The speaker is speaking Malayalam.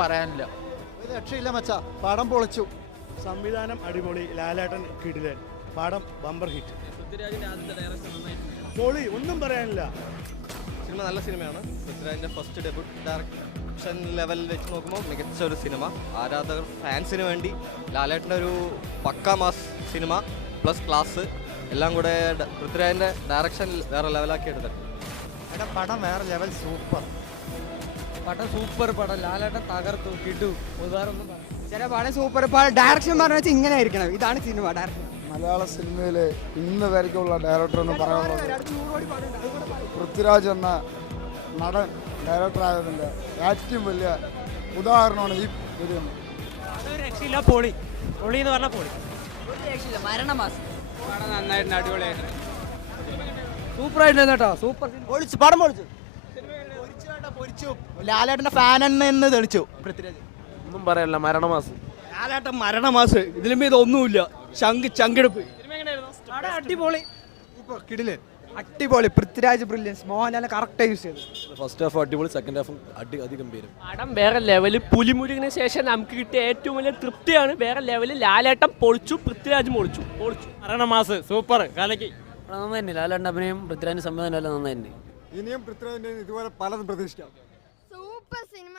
പറയാനില്ല. രക്ഷയില്ല മച്ചാ, പടം പൊളിച്ചു. സംവിധാനം അടിപൊളി, ലാലേട്ടൻ കിടിലൻ, പടം ബമ്പർ ഹിറ്റ്. പൊളി, ഒന്നും പറയാനില്ല. സിനിമ നല്ല സിനിമയാണ്. പൃഥ്വിരാജിൻ്റെ ഫസ്റ്റ് ഡെബ്യൂട്ട് ഡയറക്ഷൻ ലെവൽ വെച്ച് നോക്കുമ്പോൾ മികച്ച ഒരു സിനിമ. ആരാധകർ ഫാൻസിന് വേണ്ടി ലാലേട്ടൻ്റെ ഒരു പക്കാ മാസ് സിനിമ പ്ലസ് ക്ലാസ് എല്ലാം കൂടെ പൃഥ്വിരാജിൻ്റെ ഡയറക്ഷൻ വേറെ ലെവലാക്കി എടുത്തിട്ടുണ്ട്. പടം വേറെ ലെവൽ, സൂപ്പർ പടം. സൂപ്പർ പടം, ലാലേട്ടൻ തകർത്തു കിട്ടു. ചില പടം സൂപ്പർ. ഡയറക്ഷൻ പറഞ്ഞു വെച്ചാൽ ഇങ്ങനെ ആയിരിക്കണം, ഇതാണ് സിനിമ ഡയറക്ഷൻ. മലയാള സിനിമയിൽ ഇന്ന് വരയ്ക്കുള്ള ഡയറക്ടർ എന്ന് പറയാനുള്ളത് പൃഥ്വിരാജ് എന്ന നടൻ ഡയറക്ടറായതിൻ്റെ ഏറ്റവും വലിയ ഉദാഹരണമാണ് ഈ വീഡിയോ. രക്ഷയില്ല, പൊളി. പൊളി എന്ന് പറഞ്ഞാൽ പൊളി. മരണമാസം പടം നന്നായിട്ടുണ്ട്, അടിപൊളിയായിട്ടുണ്ട്. സൂപ്പറായിട്ടുണ്ട് കേട്ടോ, സൂപ്പർ. പൊളിച്ചു, പടം പൊളിച്ചു. പൊരിച്ചു. ലാലേട്ടന്റെ ഫാൻ എന്ന് തെളിച്ചു പൃഥ്വിരാജ്. ഒന്നും പറയാനില്ല, മരണമാസം. ലാലേട്ടൻ മരണമാസ്, ഇതിലും ഇതൊന്നുമില്ല. ചങ്കെടുപ്പ്. അടിപൊളി, അടിപൊളി. Prithviraj brilliance, Mohanlal correct use ചെയ്തു. ഫസ്റ്റ് ഹാഫ് അടിപൊളി, സെക്കൻഡ് ഹാഫും അതിഗംഭീരം. പടം വേറെ ലെവല്. പുലിമുരുകിന് ശേഷം നമുക്ക് കിട്ടിയ ഏറ്റവും വലിയ തൃപ്തിയാണ്. വേറെ ലെവല്. ലാലേട്ടൻ പൊളിച്ചു, പൃഥ്വിരാജ് പൊളിച്ചു. മരണമാസ് സൂപ്പർ, കലക്കി. നന്നായി. ലാലേട്ടൻ അഭിനയം, പൃഥ്വിരാജിന്റെ സംവിധാനം എല്ലാം നന്നായി. ഇനിയും പൃഥ്വിരാജിൻ്റെ ഇതുപോലെ പലതും പ്രതീക്ഷിക്കാം. Super cinema